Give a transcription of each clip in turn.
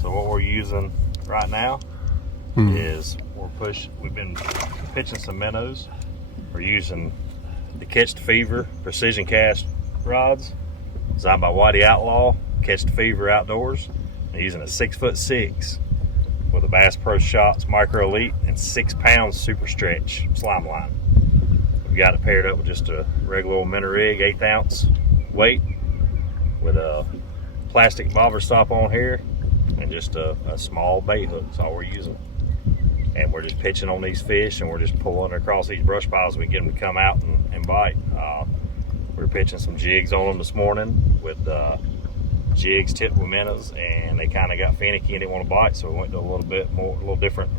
So what we're using right now is we've been pitching some minnows. We're using the Catch the Fever precision cast rods designed by Whitey Outlaw, Catch the Fever Outdoors. They're using a 6'6" with a Bass Pro Shots Micro Elite and 6 pounds super stretch slime line. We've got it paired up with just a regular old minnow rig, 1/8 ounce weight, with a plastic bobber stop on here and just a small bait hook. That's all we're using. And we're just pitching on these fish, and we're just pulling across these brush piles. We get them to come out and bite. We're pitching some jigs on them this morning with jigs tipped with minnows, and they kind of got finicky and didn't want to bite, so we went to a little different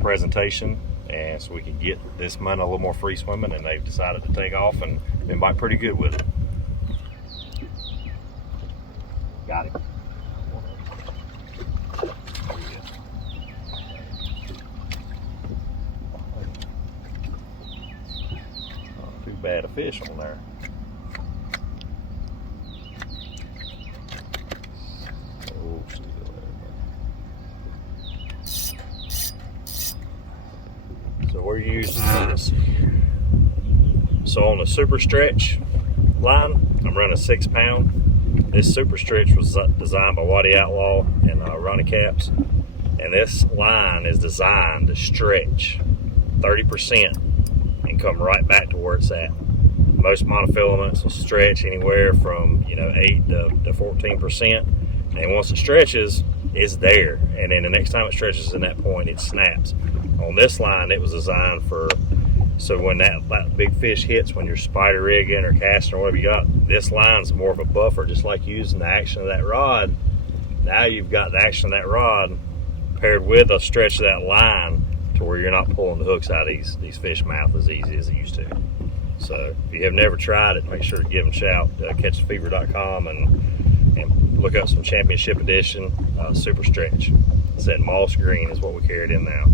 presentation, and so we could get this minnow a little more free swimming, and they've decided to take off and been biting pretty good with it. Got it. Not too bad a fish on there. Oh, still there. So we're using this. So on the super stretch line, I'm running 6 pound. This super stretch was designed by Whitey Outlaw and Ronnie Capt, and this line is designed to stretch 30% and come right back to where it's at. Most monofilaments will stretch anywhere from 8 to 14%, and once it stretches, it's there, and then the next time it stretches in that point, it snaps. On this line, it was designed so when that big fish hits, when you're spider rigging or casting or whatever you got, this line's more of a buffer, just like using the action of that rod. Now you've got the action of that rod paired with a stretch of that line to where you're not pulling the hooks out of these fish mouth as easy as it used to. So if you have never tried it, make sure to give them a shout, catchthefever.com, and look up some Championship Edition Super Stretch. It's that moss green is what we carried in now.